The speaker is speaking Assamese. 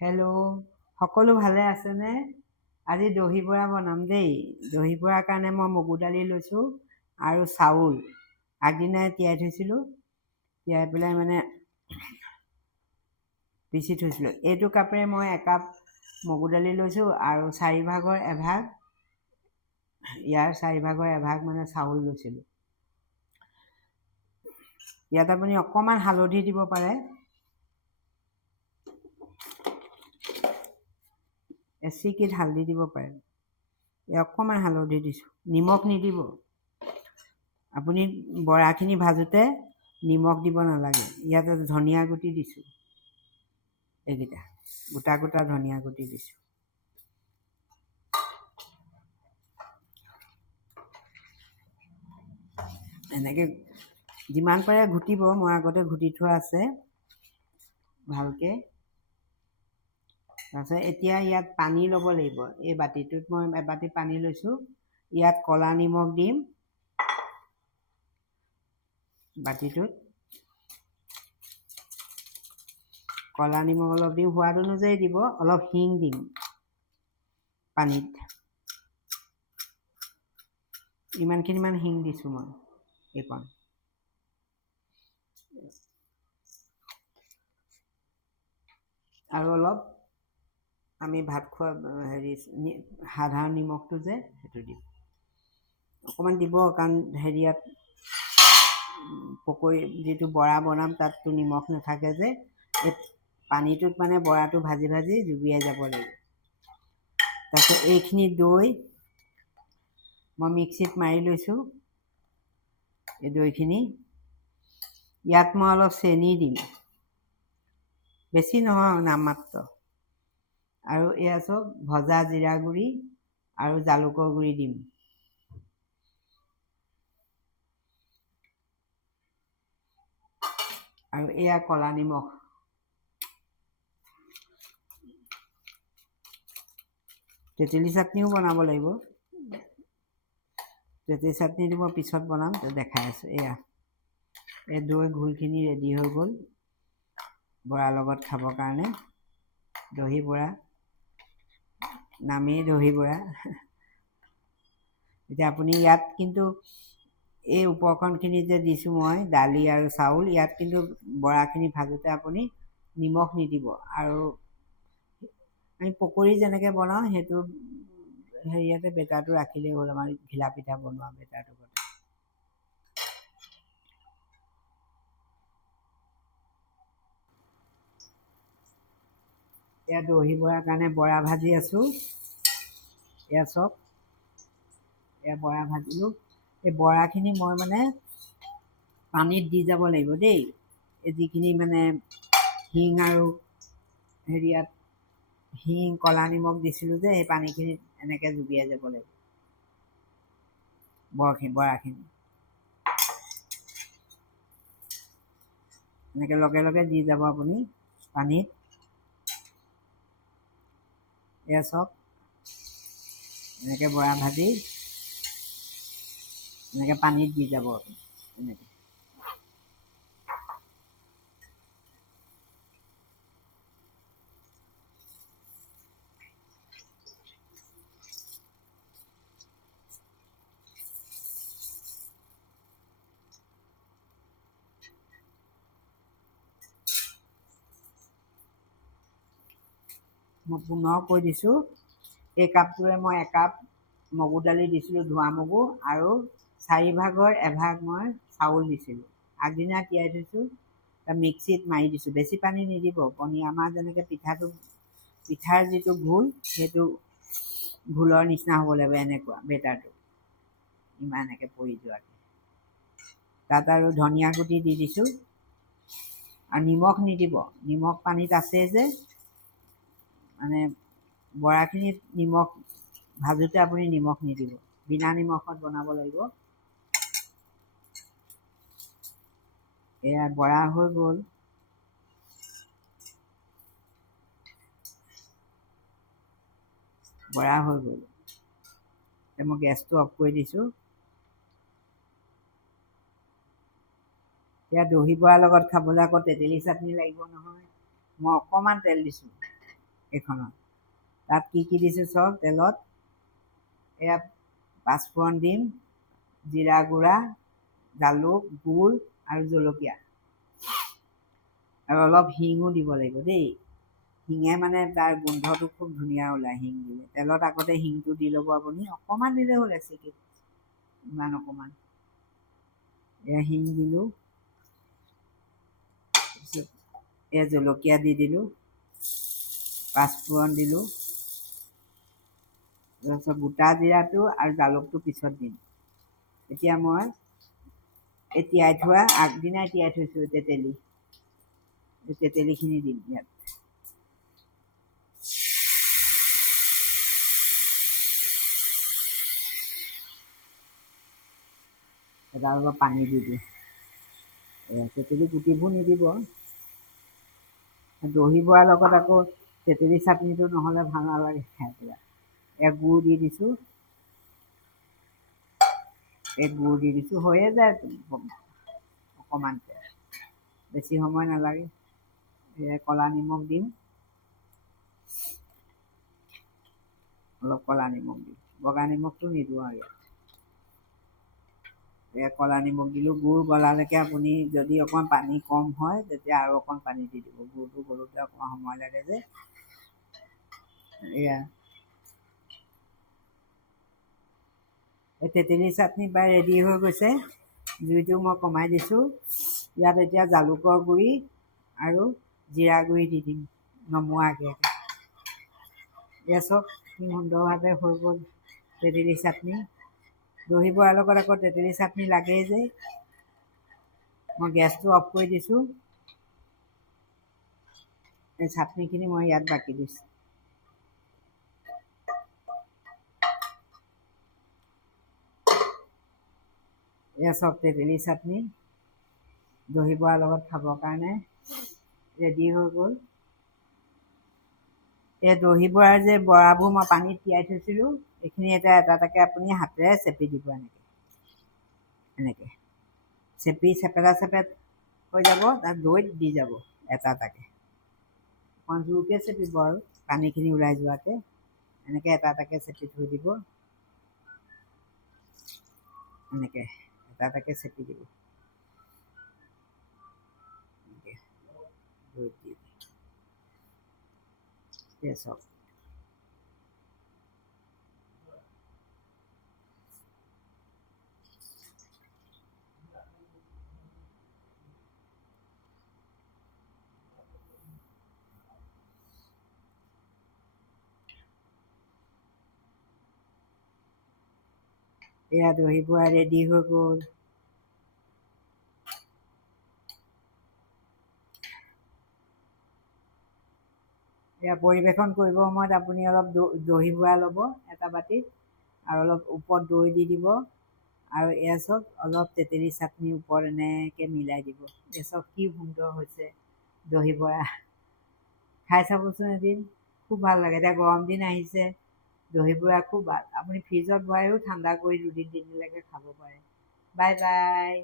হেল্ল', সকলো ভালে আছেনে? আজি দহি বৰা বনাম দেই। দহি বৰাৰ কাৰণে মই মগু দালি লৈছোঁ আৰু চাউল আগদিনাই তিয়াই থৈছিলোঁ। তিয়াই পেলাই মানে পিচি থৈছিলোঁ। এইটো কাপেৰে মই একাপ মগু দালি লৈছোঁ আৰু ইয়াৰ চাৰিভাগৰ এভাগ মানে চাউল লৈছিলোঁ। ইয়াত আপুনি অকণমান হালধি দিব পাৰে, এচিকিত হালধি দিব পাৰে। অকণমান হালধি দিছোঁ, নিমখ নিদিব। আপুনি বৰাখিনি ভাজোতে নিমখ দিব নালাগে। ইয়াতে ধনিয়া গুটি দিছোঁ, এইকেইটা গোটা গোটা ধনিয়া গুটি দিছোঁ। এনেকৈ যিমান পাৰে ঘুটিব, মই আগতে ঘুটি থোৱা আছে ভালকৈ। তাৰপিছত এতিয়া ইয়াত পানী ল'ব লাগিব। এই বাতিটোত মই এবাটি পানী লৈছোঁ। ইয়াত ক'লা নিমখ দিম বাতিটোত। ক'লা নিমখ অলপ দিম, সোৱাদ অনুযায়ী দিব। অলপ হিং দিম পানীত, ইমানখিনিমান হিং দিছোঁ মই এইকণ। আৰু অলপ আমি ভাত খোৱা সাধাৰণ নিমখটো যে সেইটো দিম অকণমান দিব, কাৰণ ইয়াত পকৰি যিটো বৰা বনাম তাততো নিমখ নাথাকে যে। এই পানীটোত মানে বৰাটো ভাজি ভাজি জুবিয়াই যাব লাগিব। তাৰপিছত এইখিনি দৈ মই মিক্সিত মাৰি লৈছোঁ। এই দৈখিনি ইয়াত মই অলপ চেনি দিম, বেছি নহয়, নামমাত্ৰ। আৰু এয়া চব ভজা জিৰা গুড়ি আৰু জালুকৰ গুড়ি দিম। আৰু এয়া ক'লা নিমখ। তেঁতেলী চাটনিও বনাব লাগিব। তেঁতেলী চাটনিটো মই পিছত বনাম, দেখাই আছোঁ। এই দৈ ঘোলখিনি ৰেডি হৈ গ'ল বৰাৰ লগত খাবৰ কাৰণে। দহি বৰা, নামেই দহি বৰা। এতিয়া আপুনি ইয়াত কিন্তু এই উপকৰণখিনি যে দিছোঁ মই, দালি আৰু চাউল, ইয়াত কিন্তু বৰাখিনি ভাজোঁতে আপুনি নিমখ নিদিব। আৰু আমি পকৰি যেনেকৈ বনাওঁ সেইটো হেৰিয়াতে বেটাৰটো ৰাখিলেই হ'ল, আমাৰ ঘিলা পিঠা বনোৱা বেটাৰটো গতে। এয়া দহি বৰাৰ কাৰণে বৰা ভাজি আছোঁ। এয়া চব, এয়া বৰা ভাজিলোঁ। এই বৰাখিনি মই মানে পানীত দি যাব লাগিব দেই। এই যিখিনি মানে হিং আৰু হেৰিয়াত হিং, ক'লা নিমখ দিছিলোঁ যে, সেই পানীখিনিত এনেকৈ জুবিয়াই যাব লাগিব বৰাখিনি। এনেকৈ লগে লগে দি যাব আপুনি পানীত। এয়া চব এনেকৈ বৰা ভাজি এনেকৈ পানীত দি যাব আপুনি, এনেকৈ। মই পুনৰ কৈ দিছোঁ, এই কাপটোৰে মই একাপ মগু দালি দিছিলোঁ, ধোৱা মগু, আৰু চাৰিভাগৰ এভাগ মই চাউল দিছিলোঁ। আগদিনা তিয়াই থৈছোঁ, মিক্সিত মাৰি দিছোঁ। বেছি পানী নিদিব। আমাৰ যেনেকৈ পিঠাৰ যিটো ঘোল, সেইটো ঘোলৰ নিচিনা হ'ব লাগিব, এনেকুৱা বেটাৰটো, ইমানকৈ পৰি যোৱাকৈ। তাত আৰু ধনিয়া গুটি দি দিছোঁ। আৰু নিমখ নিদিব, নিমখ পানীত আছে যে। মানে বৰাখিনিত নিমখ ভাজোঁতে আপুনি নিমখ নিদিব, বিনা নিমখত বনাব লাগিব। এয়া বৰা হৈ গ'ল। বৰা হৈ গ'ল। এতিয়া মই গেছটো অফ কৰি দিছোঁ। এতিয়া দহি বৰাৰ লগত খাবলৈ আকৌ তেঁতেলী চাটনি লাগিব নহয়। মই অকণমান তেল দিছোঁ। এইখনত। তাত কি দিছোঁ চব তেলত, এয়া পাঁচফোৰণ দিম, জিৰা গুড়া, জালুক, গুড় আৰু জলকীয়া, আৰু অলপ হিঙো দিব লাগিব দেই। হিঙে মানে তাৰ গোন্ধটো খুব ধুনীয়া ওলায় হিং দিলে। তেলত আগতে হিংটো দি ল'ব আপুনি, অকণমান দিলে হ'ল এচিকিত, ইমান অকণমান। এয়া হিং দিলোঁ, তাৰপিছত এয়া জলকীয়া দি দিলোঁ, পাঁচফোৰণ দিলোঁ, তাৰপিছত গোটা জিৰাটো আৰু জালুকটো পিছত দিম। এতিয়া মই তিয়াই থোৱা আগদিনাই তিয়াই থৈছোঁ তেতেলীখিনি দিম ইয়াত। এটা অলপ পানী দি দিওঁ। তেতেলী গুটিবোৰ নিদিব। দহি বৰাৰ লগত আকৌ তেতেলী চাটনিটো নহ'লে ভাল নালাগে খাই পেলাই। গুড় দি দিছোঁ, গুড় দি দিছোঁ, হৈয়ে যায় অকণমানকৈ, বেছি সময় নালাগে। ক'লা নিমখ দিম, অলপ ক'লা নিমখ দিম, বগা নিমখটো নিদিওঁ আৰু ইয়াত। ক'লা নিমখ দিলোঁ। গুড় গলালৈকে আপুনি যদি অকণমান পানী কম হয় তেতিয়া আৰু অকণ পানী দি দিব, গুড়টো গলোতে অকণমান সময় লাগে যে। এয়া এই তেতেলী চাটনি প্ৰায় ৰেডি হৈ গৈছে। জুইটো মই কমাই দিছোঁ। ইয়াত এতিয়া জালুকৰ গুড়ি আৰু জিৰা গুড়ি দি দিম নমোৱাকৈ। এয়া চব কি সুন্দৰভাৱে হৈ গ'ল তেতেলী চাটনি। দহি বৰাৰ লগত আকৌ তেতেলী চাটনি লাগেই যে। মই গেছটো অফ কৰি দিছোঁ। এই চাটনিখিনি মই ইয়াত বাকি দিছোঁ। এয়া চব তেতেলী চাটনি দহি বৰাৰ লগত খাবৰ কাৰণে ৰেডি হৈ গ'ল। এই দহি বৰাৰ যে বৰাবোৰ মই পানীত তিয়াই থৈছিলোঁ, এইখিনি এটা এটাকৈ আপুনি হাতেৰে চেপি দিব, এনেকৈ চেপি চেপেটা চেপেট হৈ যাব, তাত দৈত দি যাব এটা এটাকৈ। অকণ জোৰকৈ চেপিব আৰু পানীখিনি ওলাই যোৱাকৈ, এনেকৈ এটা এটাকৈ চেপি থৈ দিব। এনেকৈ এটা এটাকৈ চেপি দিব, দৈত দি চাওক। এয়া দহি বৰা ৰেডি হৈ গ'ল। এয়া পৰিৱেশন কৰিব সময়ত আপুনি অলপ দহি বৰা ল'ব এটা বাটিত, আৰু অলপ ওপৰত দৈ দি দিব, আৰু এয়া চব অলপ তেতেলী চাটনিৰ ওপৰত এনেকৈ মিলাই দিব। এয়া চব কি সুন্দৰ হৈছে দহি বৰা। খাই চাবচোন এদিন, খুব ভাল লাগে। এতিয়া গৰম দিন আহিছে, দহি বৰা খুব ভাল। আপুনি ফ্ৰিজত ভৰাইও ঠাণ্ডা কৰি 2 দিন 3 দিনলৈকে খাব পাৰে। Bye bye.